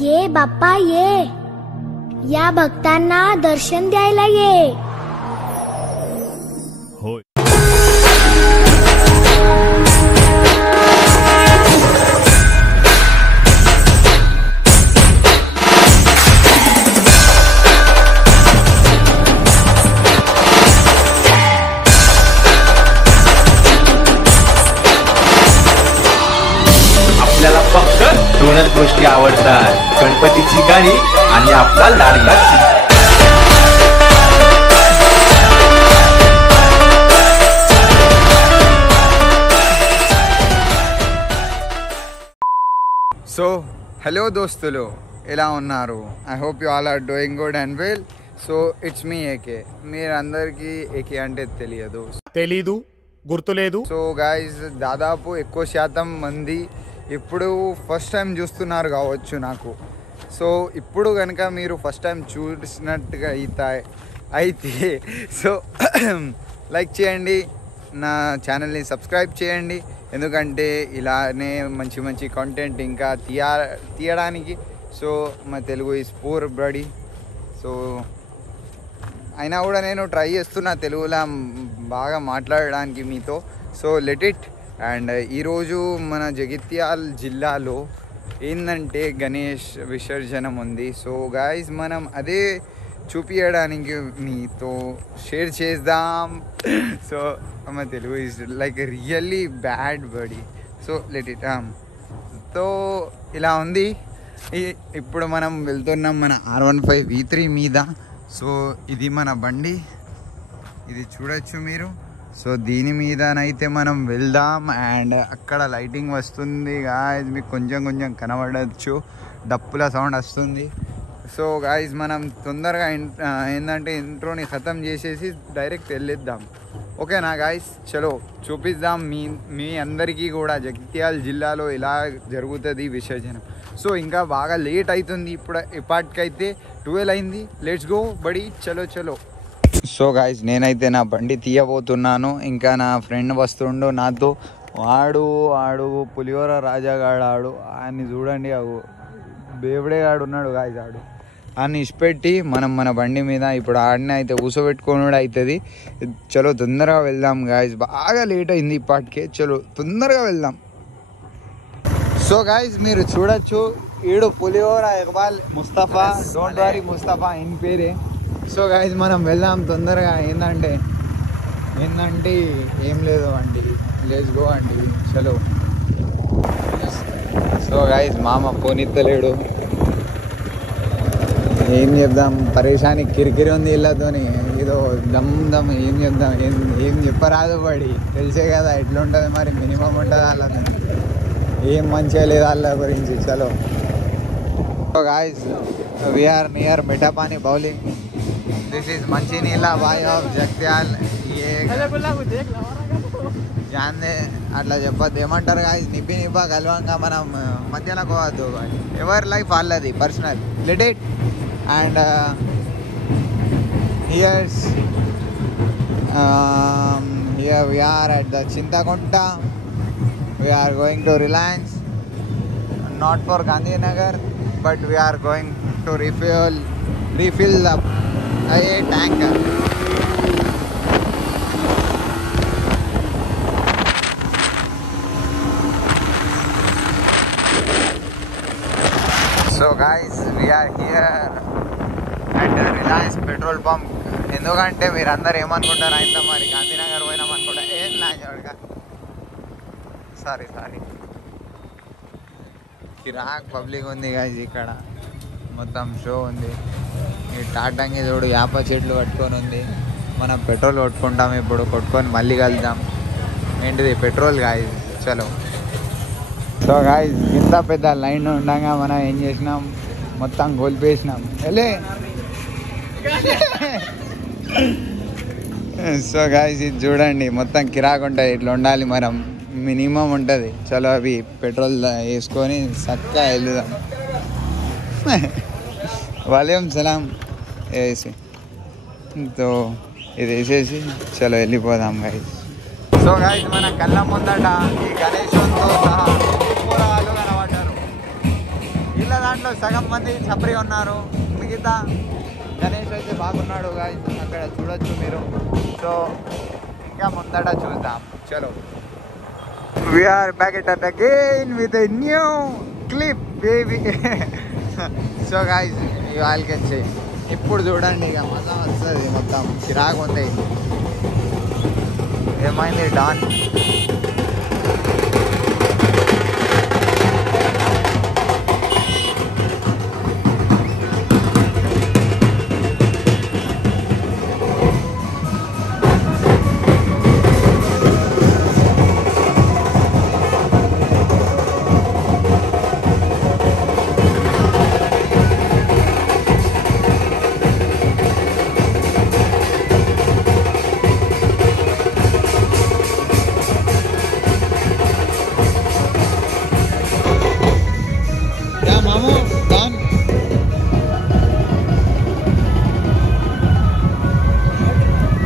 ये बाप्पा ये, या भक्तांना दर्शन द्यायला ये. आपल्याला फक्त दोनच गोष्टी आवडतात, गणपतीची गाणी आणि आपला लाडका. సో హలో దోస్తులు, ఎలా ఉన్నారు? I hope you all are doing good and well. So it's me AK. మీరందరికీ ఏకే అంటే తెలీదు, గుర్తులేదు. సో గైజ్, దాదాపు ఎక్కువ శాతం మంది ఇప్పుడు ఫస్ట్ టైం చూస్తున్నారు కావచ్చు నాకు. సో ఇప్పుడు కనుక మీరు ఫస్ట్ టైం చూసినట్టుగా అయితే సో లైక్ చేయండి, నా ఛానల్ని సబ్స్క్రైబ్ చేయండి. ఎందుకంటే ఇలానే మంచి మంచి కంటెంట్ ఇంకా తీయడానికి. సో మా Telugu is poor buddy. So అయినా కూడా నేను ట్రై చేస్తున్నా తెలుగులో బాగా మాట్లాడడానికి మీతో. So let it. అండ్ ఈరోజు మన జగిత్యాల జిల్లాలో ఏంటంటే గణేష్ విసర్జనం ఉంది. సో గాయస్, మనం అదే చూపించడానికి మీతో షేర్ చేద్దాం. సో మన Telugu is like really bad buddy. So let it. So ఇలా ఉంది. ఇప్పుడు మనం వెళ్తున్నాం మన R15 V3 మీద. సో ఇది మన బండి, ఇది చూడొచ్చు మీరు. సో దీని మీదనైతే మనం వెళ్దాం. అండ్ అక్కడ లైటింగ్ వస్తుంది గాయస్, మీకు కొంచెం కొంచెం కనబడచ్చు, డప్పుల సౌండ్ వస్తుంది. సో గాయస్, మనం తొందరగా ఏంటంటే ఇంట్రోని ఖతం చేసేసి డైరెక్ట్ వెళ్ళిద్దాం. ఓకేనా గాయస్? చలో చూపిద్దాం మీ అందరికీ కూడా జగిత్యాల జిల్లాలో ఎలా జరుగుతుంది విసర్జనం. సో ఇంకా బాగా లేట్ అవుతుంది, ఇప్పటికైతే 12 అయింది. లెట్స్ గో బడి, చలో చలో. సో గాయస్, నేనైతే నా బండి తీయబోతున్నాను. ఇంకా నా ఫ్రెండ్ వస్తుండు నాతో. వాడు పులిహోర రాజాగాడు. ఆయన్ని చూడండి, బేబడేగాడు ఉన్నాడు గాయస్. అన్ని ఇష్టపెట్టి మనం మన బండి మీద ఇప్పుడు ఆడనే అయితే కూర్చోబెట్టుకొని అవుతుంది. చలో తొందరగా వెళ్దాం గాయస్, బాగా లేట్ అయింది ఇప్పటికే. చలో తొందరగా వెళ్దాం. సో గాయస్, మీరు చూడొచ్చు, ఈడు పులిహోర ఇక్బాల్ ముస్తఫా, డోంట్ వరీ ముస్తఫా ఇన్ పేరే. సో గాయస్, మనం వెళ్దాం తొందరగా. ఏంటంటే ఏం లేదు అండి, లెట్స్ గో అండి, చలో. సో గాయస్, మామ ఫోన్ ఇత్తలేడు, ఏం చెప్దాం, పరేషాని కిరికిరి ఉంది వీళ్ళతోని. ఏదో దమ్ ఏం చెప్దాం, ఏం చెప్పరాదు పడి. తెలిసే కదా ఎట్లుంటుంది మరి, మినిమం ఉంటుంది వాళ్ళని, ఏం మంచిగా లేదు వాళ్ళ గురించి. చలో. So guys, we are near Mithapani bowling. This is మంచినీళ్ళ బాయ్ ఆఫ్ జగిత్యాల్. జాందే అట్లా చెప్పద్దు, ఏమంటారు గాయస్, నిబ్బా కలవంగా మనం మధ్యలో పోవద్దు. ఎవరి లైఫ్ వాళ్ళది, personal. Let it. And here we are at the Chintakunta. We are going to Reliance, not for Gandhinagar, but we are going to refill the tanker. So guys, we are here at Reliance petrol pump. ఎందుకంటే మీరు అందరు ఏమనుకుంటారు, అయితే మరి గాంధీనగర్ పోయినాం అనుకుంటా. ఏం లాగా సారీ కిరాక్ పబ్లిక్ ఉంది గాయస్. ఇక్కడ మొత్తం షో ఉంది. ఈ టాటంగి చూడు, యాప చెట్లు కట్టుకొని ఉంది. మనం పెట్రోల్ కొట్టుకుంటాం ఇప్పుడు, కొట్టుకొని మళ్ళీ కలుద్దాం. ఏంటిది పెట్రోల్ గాయస్. చలో. సో గాయస్, ఇంత పెద్ద లైన్ ఉండగా మనం ఏం చేసినాం, మొత్తం కోల్పేసినాం. వెళ్ళే. సో గాయస్, ఇది చూడండి, మొత్తం కిరాక్ ఉంటుంది. ఇట్లా ఉండాలి మనం, మినిమం ఉంటుంది. చలో అవి పెట్రోల్ వేసుకొని చక్కగా వెళ్దాం. వాలేం సలాం వేసి తో ఇది వేసేసి చలో వెళ్ళిపోదాం గాయస్. సో గాయస్, మన కళ్ళ ముందట ఈ గణేశంతో సహా కనబడ్డారు. వీళ్ళ దాంట్లో సగం మంది చప్పరి ఉన్నారు, మిగతా గణేష్ అయితే బాగున్నాడు గాయ్స్, అక్కడ చూడొచ్చు మీరు. సో ఇంకా ముందట చూద్దాం. చలో, we're back at again with a new clip baby. So guys, వాళ్ళకి వచ్చి ఇప్పుడు చూడండి, ఇక మజా వస్తుంది, మొత్తం చిరాకు ఉంది. ఏమైంది డాన్?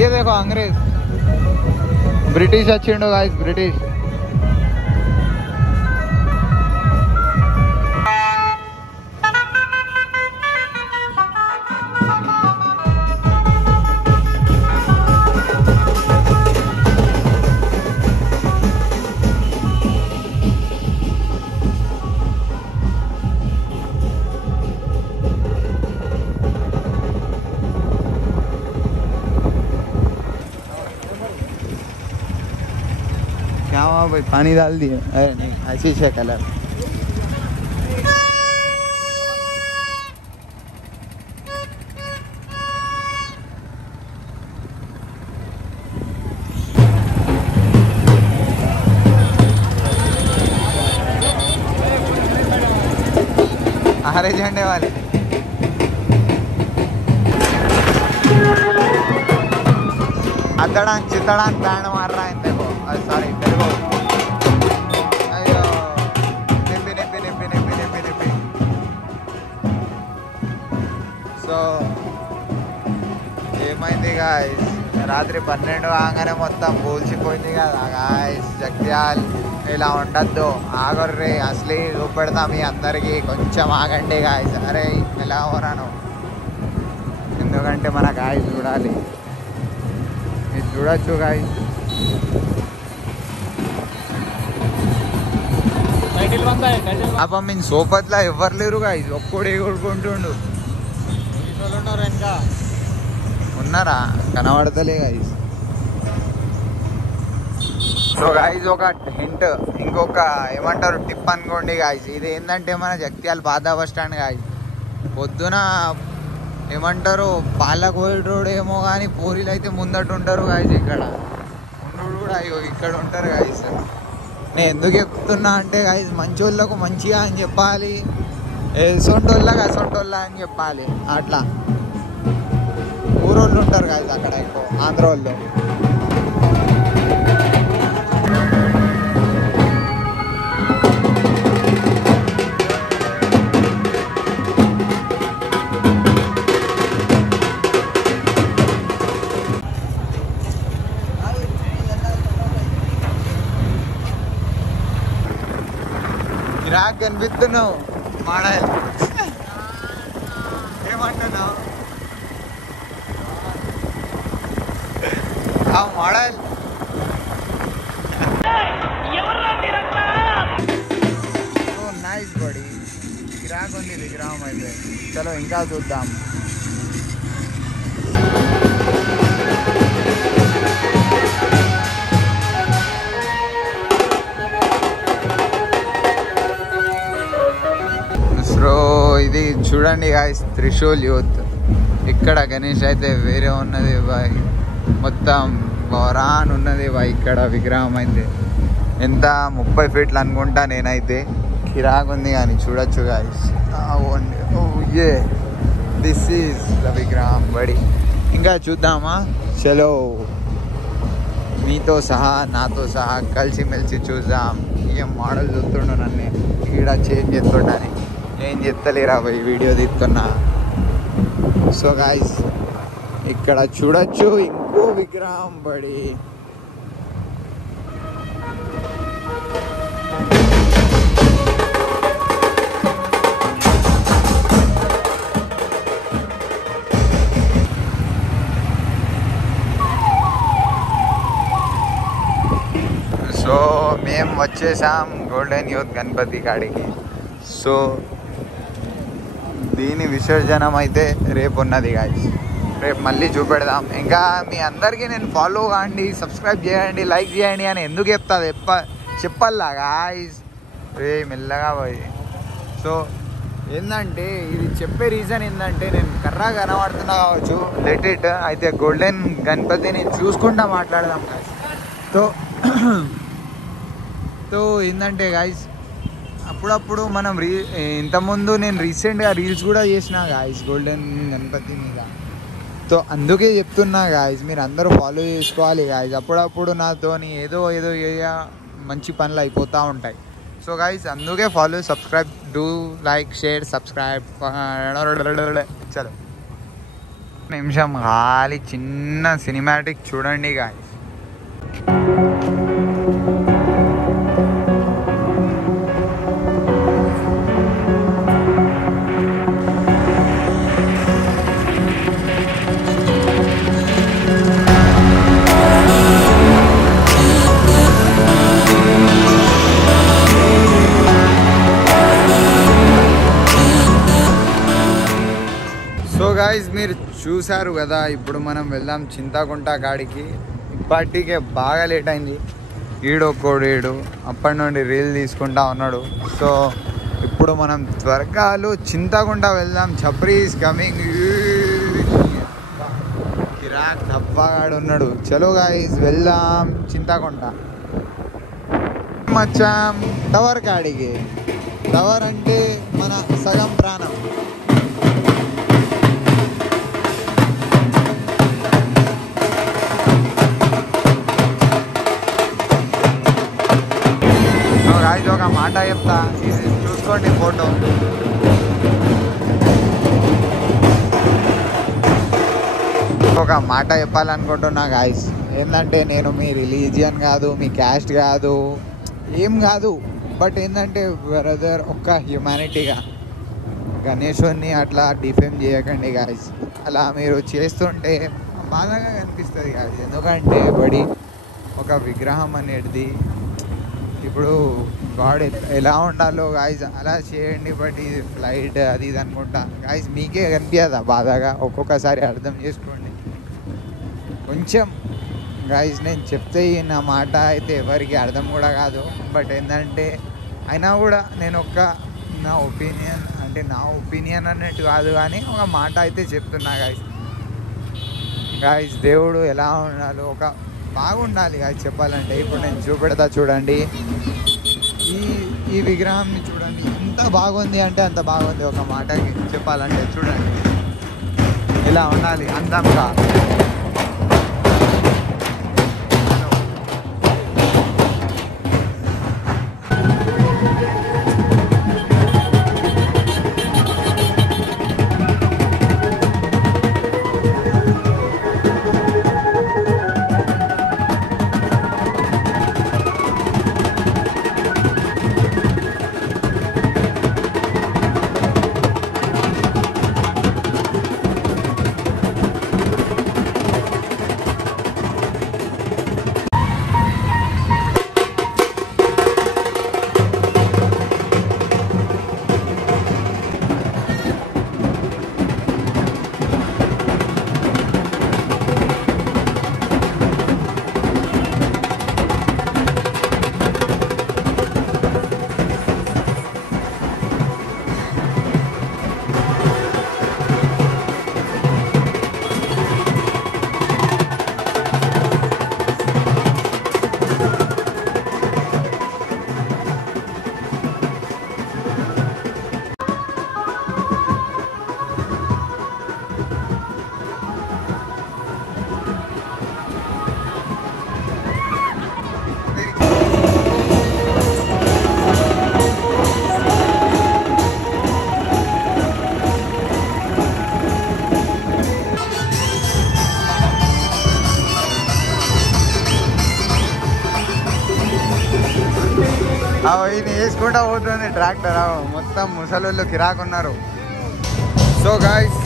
ये देखो अंग्रेज, ब्रिटिश వచ్చిండు गाइस, ब्रिटिश. क्या हुआ भाई, पानी डाल दिए? अरे नहीं, ऐसी है कलर. हरे झंडे वाले. अदड़ान चितड़ान बैंड मार रहा है देखो. सॉरी देखो, अयो निप्पी निप्पी निप्पी निप्पी निप्पी निप्पी. సో ఏమైంది గాయ్స్, రాత్రి 12 కాగానే మొత్తం కూల్చిపోయింది కదా గాయ్స్. జగ్త్యాల్ ఇలా ఉండద్దు, ఆగర్రి, అసలు చూపెడతా మీ అందరికీ, కొంచెం ఆగండి గాయ్స్. అరే ఎలా వరాను, ఎందుకంటే మన గాయ్స్ చూడాలి, ఇది చూడొచ్చు గాయ్స్. పాపం మీ సోపత్లా ఎవరు లేరు గాయ్స్, ఒక్కడే కొడుకుంటుండు. ఉన్నారా? కనబడతలే గాయ్స్. సో గాయ్స్, ఒక హింట్, ఇంకొక ఏమంటారు టిప్ అనుకోండి గాయ్స్. ఇది ఏంటంటే మన జగ్త్యాల పాత బస్ స్టాండ్ గాయ్స్. పొద్దున ఏమంటారు పాలకోడు ఏమో కానీ పూరీలు అయితే ముందట ఉంటారు గాయ్స్. ఇక్కడ ఉండు కూడా ఇక్కడ ఉంటారు గాయ్స్. నేను ఎందుకు చెప్తున్నా అంటే గాయ్స్, మంచోళ్ళకు మంచిగా అని చెప్పాలి, ఎసొంటోళ్ళకి అసొంటోళ్ళ అని చెప్పాలి. అట్లా ఊరోళ్ళు ఉంటారు గాయ్స్ అక్కడ, ఎక్కువ ఆంధ్ర వాళ్ళు. గిరాక్ కనిపిస్తున్నావు మోడల్, ఏమంటున్నావు? మోడల్ నైస్ బడి, గిరాక్ ఉంది విగ్రహం అయితే. చలో ఇంకా చూద్దాం. సో ఇది చూడండి గాయ్స్, త్రిశూల్ యూత్. ఇక్కడ గణేష్ అయితే వేరే ఉన్నది బాయ్, మొత్తం వరాన్ ఉన్నది బాయ్. ఇక్కడ విగ్రహం అయితే ఎంత 30 ఫీట్లు అనుకుంటా నేనైతే. కిరాక్ ఉంది కానీ చూడొచ్చు guys. A this is the విగ్రహం బడి. ఇంకా చూద్దామా? చలో, మీతో సహా నాతో సహా కలిసిమెలిసి చూద్దాం. ఏం మోడల్ చూస్తుండు నన్ను ఈడ చేంజ్ చేస్తుండని, ఏం చెప్తలేరా పోయి వీడియో తీస్తున్నా. సో గాయ్స్, ఇక్కడ చూడొచ్చు ఇంకో విగ్రహం బడి. వచ్చేసాం గోల్డెన్ యూత్ గణపతి కాడికి. సో దీని విసర్జనం అయితే రేపు ఉన్నది గాయ్స్. రేపు మళ్ళీ చూపెడదాం. ఇంకా మీ అందరికీ నేను ఫాలో కాండి, సబ్స్క్రైబ్ చేయండి, లైక్ చేయండి అని ఎందుకు చెప్తాది చెప్పల్లా గాయ్స్. రే మెల్లగా పోయి. సో ఏంటంటే ఇది చెప్పే రీజన్ ఏంటంటే నేను కర్రా కనబడుతున్నా కావచ్చు, లెట్ ఇట్. అయితే గోల్డెన్ గణపతిని చూసుకుంటా మాట్లాడదాం గాయ్స్. సో ఏంటంటే గాయ్స్, అప్పుడప్పుడు మనం ఇంతకుముందు నేను రీసెంట్గా రీల్స్ కూడా చేసిన గాయ్స్ గోల్డెన్ గణపతి మీద. సో అందుకే చెప్తున్నా గాయ్స్, మీరు అందరూ ఫాలో చేసుకోవాలి గాయ్స్. అప్పుడప్పుడు నాతోని ఏదో మంచి పనులు అయిపోతూ ఉంటాయి. సో గాయ్స్ అందుకే follow, subscribe, do like, share, subscribe. చలో నిమిషం ఖాళీ చిన్న సినిమాటిక్ చూడండి గాయ్స్. సో గాయ్స్ మీరు చూసారు కదా, ఇప్పుడు మనం వెళ్దాం చింతకుంట కాడికి. ఇప్పటికే బాగా లేట్ అయింది. ఈడొక్కడు అప్పటి నుండి రీల్ తీసుకుంటా ఉన్నాడు. సో ఇప్పుడు మనం త్వరగాలు చింతకుంట వెళ్దాం. ఛప్రీ ఈస్ కమింగ్. కిరాక్ డబ్బాగాడు ఉన్నాడు. చలో గాయ్స్ వెళ్దాం చింతకుంట. వచ్చాం టవర్ కాడికి. టవర్ అంటే మన సగం ప్రాణం. ఒక మాట చెప్తా, చూసుకోండి ఫోటో. ఒక మాట చెప్పాలనుకుంటున్నా గాయ్స్. ఏంటంటే నేను మీ రిలీజియన్ కాదు, మీ క్యాస్ట్ కాదు, ఏం కాదు. బట్ ఏంటంటే బ్రదర్, ఒక్క హ్యూమానిటీగా గణేశుని అట్లా డిఫేమ్ చేయకండి గాయ్స్. అలా మీరు చేస్తుంటే బాధగా కనిపిస్తుంది గాయ్స్. ఎందుకంటే బడి ఒక విగ్రహం అనేది ఇప్పుడు గాడ్ ఎలా ఉండాలో గాయస్ అలా చేయండి. బట్ ఇది ఫ్లైట్ అది ఇది అనుకుంటా గాయస్, మీకే కనిపించదా బాధగా? ఒక్కొక్కసారి అర్థం చేసుకోండి కొంచెం గాయస్. నేను చెప్తే నా మాట అయితే ఎవరికి అర్థం కూడా కాదు. బట్ ఏంటంటే అయినా కూడా నేను నా ఒపీనియన్, అంటే నా ఒపీనియన్ అన్నట్టు కాదు కానీ ఒక మాట అయితే చెప్తున్నా గాయస్. గాయస్ దేవుడు ఎలా ఉండాలో బాగుండాలి గాయస్ చెప్పాలంటే. ఇప్పుడు నేను చూపెడతా చూడండి. ఈ విగ్రహాన్ని చూడండి, ఎంత బాగుంది అంటే అంత బాగుంది. ఒక మాటకి చెప్పాలంటే చూడండి ఎలా ఉండాలి అందంగా. ఇది వేసుకుంటా పోతుంది ట్రాక్టర్. మొత్తం ముసలోళ్ళు కిరాకున్నారు. సో గాయ్స్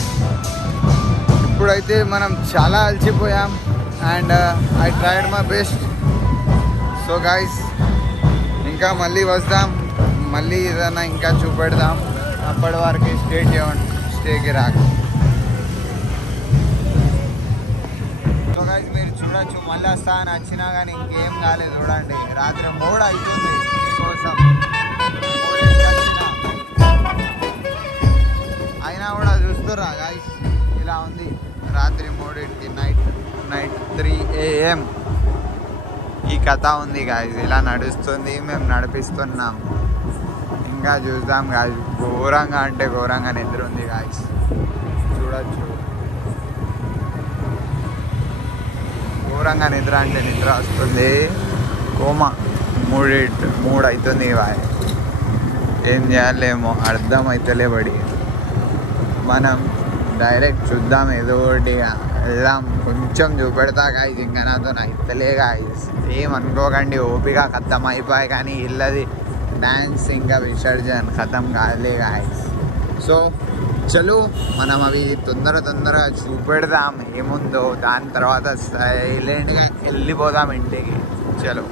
ఇప్పుడైతే మనం చాలా అలసిపోయాం and I tried my best. So guys ఇంకా మళ్ళీ వస్తాం, మళ్ళీ ఏదైనా ఇంకా చూపెడదాం. అప్పటి వరకు స్టేకి రాక. సో గైస్ మీరు చూడొచ్చు, మళ్ళీ వస్తా అని వచ్చినా కానీ ఇంకేం కాలేదు. చూడండి రాత్రి 3 అవుతుంది మీకోసం. 3 వచ్చినా అయినా కూడా చూస్తుర్రా గైస్, ఇలా ఉంది రాత్రి 3కి, నైట్ 3 AM ఈ కథ ఉంది గాయస్. ఇలా నడుస్తుంది, మేము నడిపిస్తున్నాం. ఇంకా చూద్దాం గాయస్. ఘోరంగా అంటే ఘోరంగా నిద్ర ఉంది గాయస్, చూడొచ్చు. ఘోరంగా నిద్ర అంటే నిద్ర వస్తుంది. కోమా 3 అవుతుంది బాయ్. ఏం చేయాలేమో అర్థం అవుతలే పడి. మనం డైరెక్ట్ చూద్దాం, ఏదో ఒకటి వెళ్దాం. కొంచెం చూపెడతా గాయస్, ఇంకా నాతో అయితలే గాయస్. ఏమనుకోకండి, ఓపిక ఖతం అయిపోయి, కానీ ఇల్లది డ్యాన్స్ ఇంకా విసర్జన్ ఖతం కాలే గాయస్. సో చలో మనం అవి తొందరగా చూపెడదాం ఏముందో. దాని తర్వాత సైలెంట్గా వెళ్ళిపోదాం ఇంటికి. చలో.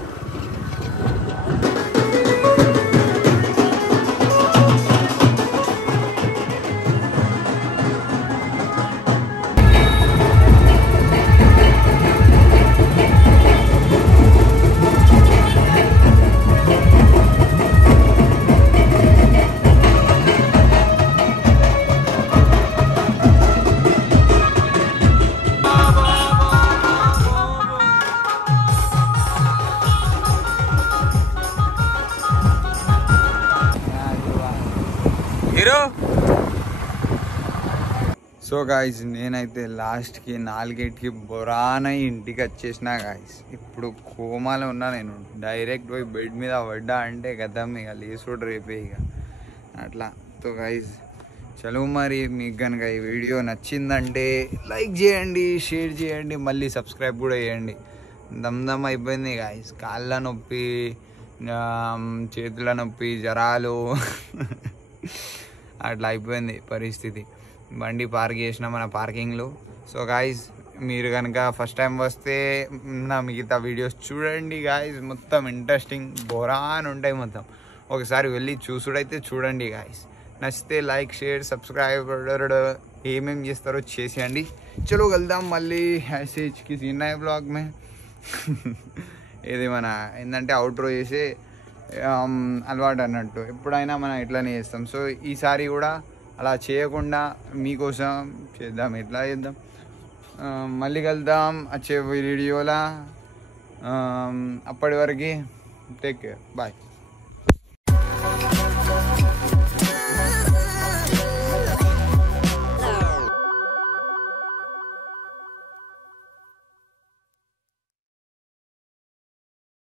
సో గాయస్ నేనైతే లాస్ట్కి 4కి బొరాన ఇంటికి వచ్చేసిన గాయస్. ఇప్పుడు కోమాలో ఉన్నా నేను. డైరెక్ట్ పోయి బెడ్ మీద పడ్డా అంటే గతం ఇక లేసుడు రేపే ఇక అట్లా. సో గాయస్ చలో, మరి మీకు కనుక ఈ వీడియో నచ్చిందంటే లైక్ చేయండి, షేర్ చేయండి, మళ్ళీ సబ్స్క్రైబ్ కూడా చేయండి. దమ్ అయిపోయింది గాయస్. కాళ్ళ నొప్పి, చేతుల నొప్పి, జ్వరాలు అట్లా అయిపోయింది పరిస్థితి. బండి పార్క్ చేసిన మన పార్కింగ్లో. సో గాయస్ మీరు కనుక ఫస్ట్ టైం వస్తే నా మిగతా వీడియోస్ చూడండి గాయస్, మొత్తం ఇంట్రెస్టింగ్ బోరాన్ ఉంటాయి మొత్తం. ఒకసారి వెళ్ళి చూసుడైతే చూడండి గాయస్. నచ్చితే లైక్, షేర్, సబ్స్క్రైబ్ ఏమేమి చేస్తారో చేసేయండి. చలో వెళ్దాం మళ్ళీ హ్యాసేజ్కి సీనాయ్ బ్లాగ్ మే. ఇది మన ఏంటంటే అవుట్రో చేసే అలవాటు అన్నట్టు. ఎప్పుడైనా మనం ఇట్లానే చేస్తాం. సో ఈసారి కూడా అలా చేయకుండా మీకోసం చేద్దాం. ఎట్లా చేద్దాం, మళ్ళీ కలుద్దాం వచ్చే వీడియోలా. అప్పటి వరకు టేక్ కేర్, బాయ్.